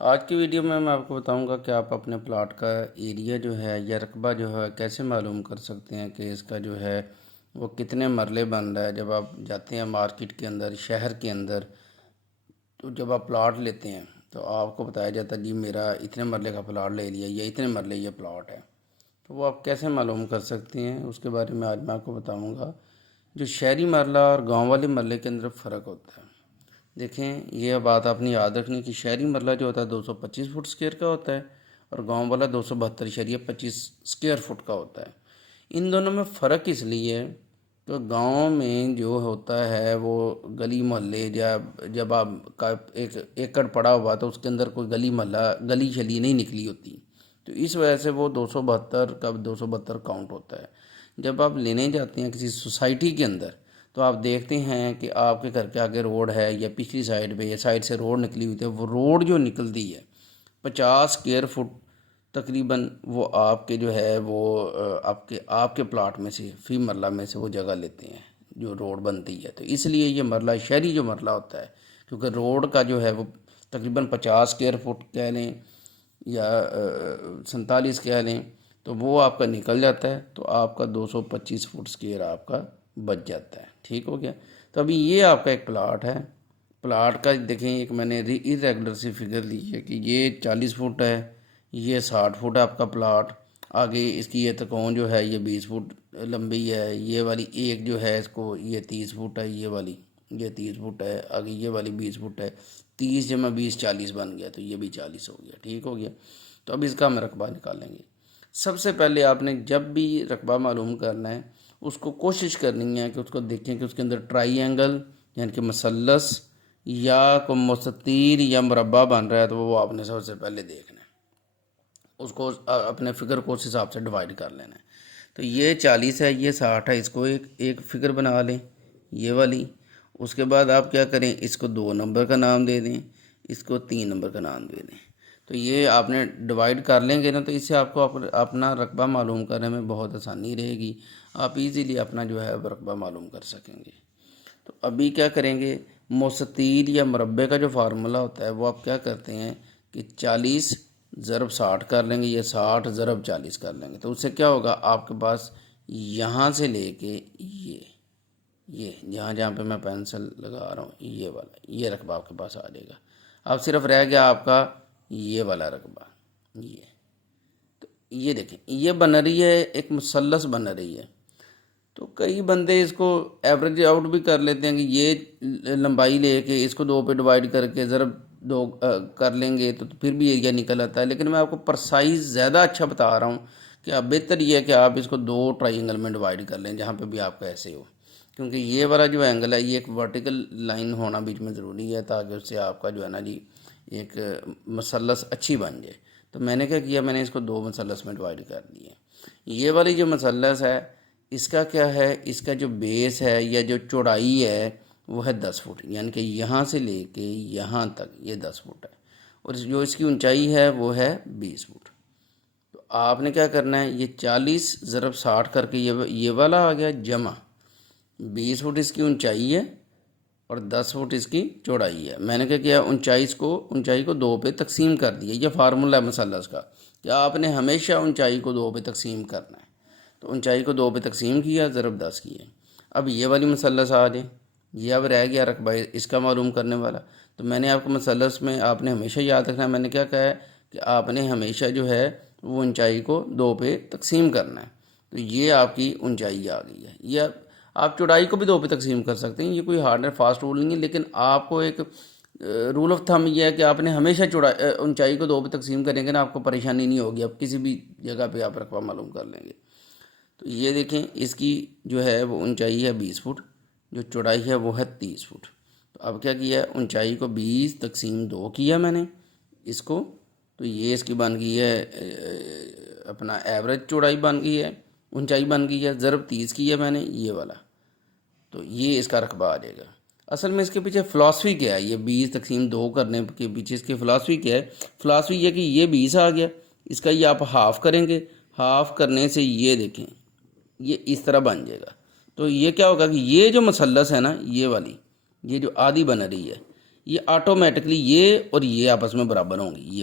آج کی ویڈیو میں آپ کو بتاؤں گا کہ آپ اپنے پلاٹ کا ایریا جو ہے یا رقبہ جو ہے کیسے معلوم کر سکتے ہیں کہ اس کا جو ہے وہ کتنے مرلے بن رہا ہے۔ جب آپ جاتے ہیں مارکیٹ کے اندر، شہر کے اندر، تو جب آپ پلاٹ لیتے ہیں تو آپ کو بتایا جاتا ہے جی میرا اتنے مرلے کا پلاٹ لے لیا یا اتنے مرلے یہ پلاٹ ہے، تو وہ آپ کیسے معلوم کر سکتے ہیں اس کے بارے میں آج میں آپ کو بتاؤں گا۔ جو شہری مرلہ اور گاؤں والے مرلے کے اندر فرق ہوتا ہے، دیکھیں یہ بات آپ نے یاد رکھنی کہ شہری مرلہ جو ہوتا ہے 225 فٹ اسکوائر کا ہوتا ہے اور گاؤں والا 272.25 اسکوائر فٹ کا ہوتا ہے۔ ان دونوں میں فرق اس لیے ہے کہ گاؤں میں جو ہوتا ہے وہ گلی محلے جب آپ کا ایک ایکڑ پڑا ہوا تو اس کے اندر کوئی گلی شلی نہیں نکلی ہوتی، تو اس وجہ سے وہ 272 کا 272 کاؤنٹ ہوتا ہے۔ جب آپ لینے جاتے ہیں کسی سوسائٹی کے اندر تو آپ دیکھتے ہیں کہ آپ کے گھر کے آگے روڈ ہے یا پچھلی سائڈ پہ یا سائڈ سے روڈ نکلی ہوئی ہے، وہ روڈ جو نکلتی ہے 50 اسکوائر فٹ تقریباً، وہ آپ کے جو ہے وہ آپ کے پلاٹ میں سے فی مرلہ میں سے وہ جگہ لیتے ہیں جو روڈ بنتی ہے۔ تو اس لیے یہ مرلہ شہری جو مرلہ ہوتا ہے، کیونکہ روڈ کا جو ہے وہ تقریباً 50 اسکوائر فٹ کہہ لیں یا 47 کہہ لیں، تو وہ آپ کا نکل جاتا ہے، تو آپ کا 225 فٹ اسکوائر آپ کا بچ جاتا ہے۔ ٹھیک ہو گیا؟ تو ابھی یہ آپ کا ایک پلاٹ ہے، پلاٹ کا دیکھیں ایک میں نے ریگولر سی فگر لی ہے کہ یہ 40 فٹ ہے، یہ 60 فٹ ہے آپ کا پلاٹ، آگے اس کی یہ تکون جو ہے یہ 20 فٹ لمبی ہے، یہ والی ایک جو ہے اس کو یہ 30 فٹ ہے، یہ والی یہ 30 فٹ ہے، آگے یہ والی 20 فٹ ہے، 30 جمع 20 40 بن گیا، تو یہ بھی 40 ہو گیا۔ ٹھیک ہو گیا؟ تو اب اس کا ہم رقبہ نکالیں گے۔ سب سے پہلے آپ نے جب بھی رقبہ معلوم کرنا ہے اس کو کوشش کرنی ہے کہ اس کو دیکھیں کہ اس کے اندر ٹرائی اینگل یعنی کہ مثلث یا کوئی مستطیل یا مربع بن رہا ہے، تو وہ آپ نے سب سے پہلے دیکھنا ہے، اس کو اپنے فگر کو اس حساب سے ڈیوائڈ کر لینا ہے۔ تو یہ 40 ہے، یہ 60 ہے، اس کو ایک فگر بنا لیں یہ والی۔ اس کے بعد آپ کیا کریں، اس کو 2 نمبر کا نام دے دیں، اس کو 3 نمبر کا نام دے دیں۔ تو یہ آپ نے ڈیوائڈ کر لیں گے نا، تو اس سے آپ کو اپنا رقبہ معلوم کرنے میں بہت آسانی رہے گی، آپ ایزیلی اپنا جو ہے رقبہ معلوم کر سکیں گے۔ تو ابھی کیا کریں گے، مستطیل یا مربع کا جو فارمولا ہوتا ہے وہ آپ کیا کرتے ہیں کہ 40 ضرب 60 کر لیں گے، یہ 60 ضرب 40 کر لیں گے، تو اس سے کیا ہوگا، آپ کے پاس یہاں سے لے کے یہ جہاں پہ میں پینسل لگا رہا ہوں یہ والا یہ رقبہ آپ کے پاس آ جائے گا۔ اب صرف رہ گیا آپ کا یہ والا رقبہ، تو یہ دیکھیں یہ بن رہی ہے، ایک مثلث بن رہی ہے۔ تو کئی بندے اس کو ایوریج آؤٹ بھی کر لیتے ہیں کہ یہ لمبائی لے کے اس کو 2 پہ ڈیوائڈ کر کے ضرب 2 کر لیں گے تو پھر بھی ایریا نکل آتا ہے، لیکن میں آپ کو پرسائز زیادہ اچھا بتا رہا ہوں کہ آپ بہتر یہ ہے کہ آپ اس کو 2 ٹرائی اینگل میں ڈیوائڈ کر لیں جہاں پہ بھی آپ کا ایسے ہو، کیونکہ یہ والا جو اینگل ہے یہ ایک ورٹیکل لائن ہونا بیچ میں ضروری ہے تاکہ اس سے آپ کا جو ہے نا جی ایک مثلث اچھی بن جائے۔ تو میں نے کیا کیا، میں نے اس کو 2 مثلث میں ڈیوائڈ کر دیا۔ یہ والی جو مثلث ہے اس کا کیا ہے، اس کا جو بیس ہے یا جو چوڑائی ہے وہ ہے 10 فٹ، یعنی کہ یہاں سے لے کے یہاں تک یہ 10 فٹ ہے، اور جو اس کی اونچائی ہے وہ ہے 20 فٹ۔ تو آپ نے کیا کرنا ہے، یہ 40 ضرب 60 کر کے یہ والا آ گیا جمع 20 فٹ اس کی اونچائی ہے اور 10 فٹ اس کی چوڑائی ہے۔ میں نے کیا کیا، اونچائی کو 2 پہ تقسیم کر دیا۔ یہ فارمولا ہے مثلث کا کہ آپ نے ہمیشہ اونچائی کو 2 پہ تقسیم کرنا ہے، تو اونچائی کو 2 پہ تقسیم کیا ضرب 10 کیا۔ اب یہ والی مثلث آ جائے، یہ اب رہ گیا رقبہ اس کا معلوم کرنے والا۔ تو میں نے آپ کو مثلث میں آپ نے ہمیشہ یاد رکھنا ہے، میں نے کیا کہا ہے کہ آپ نے ہمیشہ جو ہے وہ اونچائی کو 2 پہ تقسیم کرنا ہے۔ تو یہ آپ کی اونچائی آ گئی ہے، یہ آپ چوڑائی کو بھی 2 پہ تقسیم کر سکتے ہیں، یہ کوئی ہارڈ اینڈ فاسٹ رول نہیں ہے، لیکن آپ کو ایک رول آف تھم یہ ہے کہ آپ نے ہمیشہ اونچائی کو 2 پہ تقسیم کریں گے نا، آپ کو پریشانی نہیں ہوگی، آپ کسی بھی جگہ پہ آپ رقبہ معلوم کر لیں گے۔ تو یہ دیکھیں اس کی جو ہے وہ اونچائی ہے 20 فٹ، جو چوڑائی ہے وہ ہے 30 فٹ۔ تو اب کیا کیا ہے، اونچائی کو 20 تقسیم 2 کیا میں نے اس کو، تو یہ اس کی بن گئی ہے اپنا ایوریج چوڑائی بن گئی ہے، اونچائی بن گئی ہے، ضرب 30 کیا میں نے یہ والا، تو یہ اس کا رقبہ آ جائے گا۔ اصل میں اس کے پیچھے فلاسفی کیا ہے، یہ 20 تقسیم 2 کرنے کے پیچھے اس کی فلاسفی کیا ہے، فلاسفی یہ کہ یہ 20 آ گیا، اس کا یہ آپ ہاف کریں گے، ہاف کرنے سے یہ دیکھیں یہ اس طرح بن جائے گا۔ تو یہ کیا ہوگا کہ یہ جو مثلث ہے نا، یہ والی یہ جو آدھی بن رہی ہے، یہ آٹومیٹکلی یہ اور یہ آپس میں برابر ہوں گی،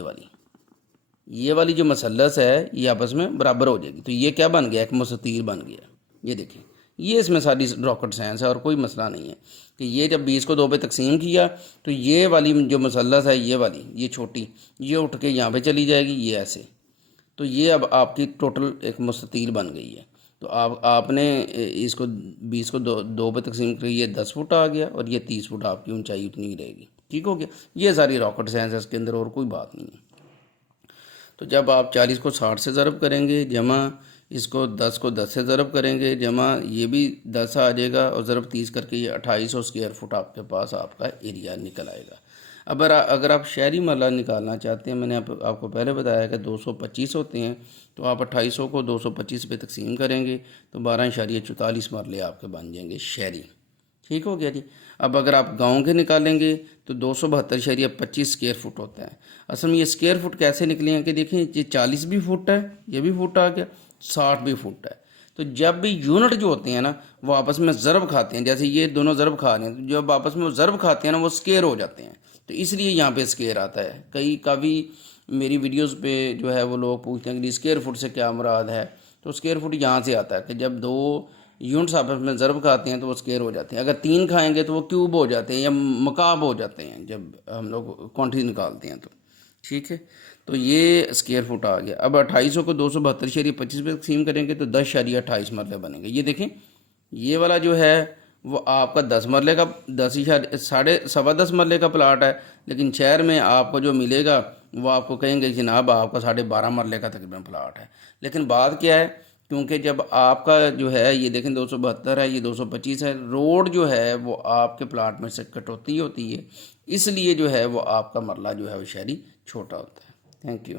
یہ والی جو مثلث ہے یہ آپس میں برابر ہو جائے گی، تو یہ کیا بن گیا؟ ایک مستطیل بن گیا۔ یہ دیکھیں، یہ اس میں ساری راکٹ سائنس ہے اور کوئی مسئلہ نہیں ہے کہ یہ جب 20 کو 2 پہ تقسیم کیا تو یہ والی جو مثلث ہے یہ والی، یہ چھوٹی، یہ اٹھ کے یہاں پہ چلی جائے گی، یہ ایسے، تو یہ اب آپ کی ٹوٹل ایک مستطیل بن گئی ہے۔ تو آپ نے اس کو 20 کو 2 پہ تقسیم کری، یہ 10 فٹ آ گیا اور یہ 30 فٹ آپ کی اونچائی اتنی رہے گی، ٹھیک ہو گیا۔ یہ ساری راکٹ سائنس ہے اس کے اندر، اور کوئی بات نہیں ہے۔ تو جب آپ 40 کو 60 سے ضرب کریں گے، جمع اس کو 10 کو 10 سے ضرب کریں گے، جمع یہ بھی 10 آ جائے گا، اور ضرب 30 کر کے یہ 2800 اسکوائر فٹ آپ کے پاس آپ کا ایریا نکل آئے گا۔ اگر آپ شہری مرلہ نکالنا چاہتے ہیں، میں نے آپ کو پہلے بتایا کہ 225 ہوتے ہیں، تو آپ 2800 کو 225 پہ تقسیم کریں گے تو 12.44 مرلے آپ کے بن جائیں گے شہری، ٹھیک ہو گیا جی۔ اب اگر آپ گاؤں کے نکالیں گے تو 272.25 اسکوائر فٹ ہوتا ہے۔ اصل میں یہ اسکوائر فٹ کیسے نکلے ہیں کہ دیکھیں، یہ 40 بھی فٹ ہے، یہ بھی فٹ آ گیا، 60 بھی فٹ ہے۔ تو جب بھی یونٹ جو ہوتے ہیں نا وہ آپس میں ضرب کھاتے ہیں، جیسے یہ دونوں ضرب کھا رہے ہیں، تو جب آپس میں وہ ضرب کھاتے ہیں نا وہ اسکوائر ہو جاتے ہیں، تو اس لیے یہاں پہ اسکوائر آتا ہے۔ کبھی میری ویڈیوز پہ جو ہے وہ لوگ پوچھتے ہیں کہ اسکوائر فٹ سے کیا مراد ہے، تو اسکوائر فٹ یہاں سے آتا ہے کہ جب 2 یونٹس آپس میں ضرب کھاتے ہیں تو وہ اسکوائر ہو جاتے ہیں۔ اگر 3 کھائیں گے تو وہ کیوب ہو جاتے ہیں یا مکعب ہو جاتے ہیں جب ہم لوگ کوانٹٹی نکالتے ہیں تو، ٹھیک ہے۔ تو یہ اسکوائر فٹ آ گیا۔ اب 2800 کو 272.25 پہ تقسیم کریں گے تو 10.28 مرلے بنیں گے۔ یہ دیکھیں، یہ والا جو ہے وہ آپ کا 10 مرلے کا 10.10 مرلے کا پلاٹ ہے، لیکن شہر میں آپ کو جو ملے گا وہ آپ کو کہیں گے جناب آپ کا 12.5 مرلے کا تقریباً پلاٹ ہے۔ لیکن بات کیا ہے، کیونکہ جب آپ کا جو ہے یہ دیکھیں 272 ہے، یہ 225 ہے، روڈ جو ہے وہ آپ کے پلاٹ میں سے کٹوتی ہوتی ہے، اس لیے جو ہے وہ آپ کا مرلہ جو ہے وہ شہری چھوٹا ہوتا ہے۔ Thank you.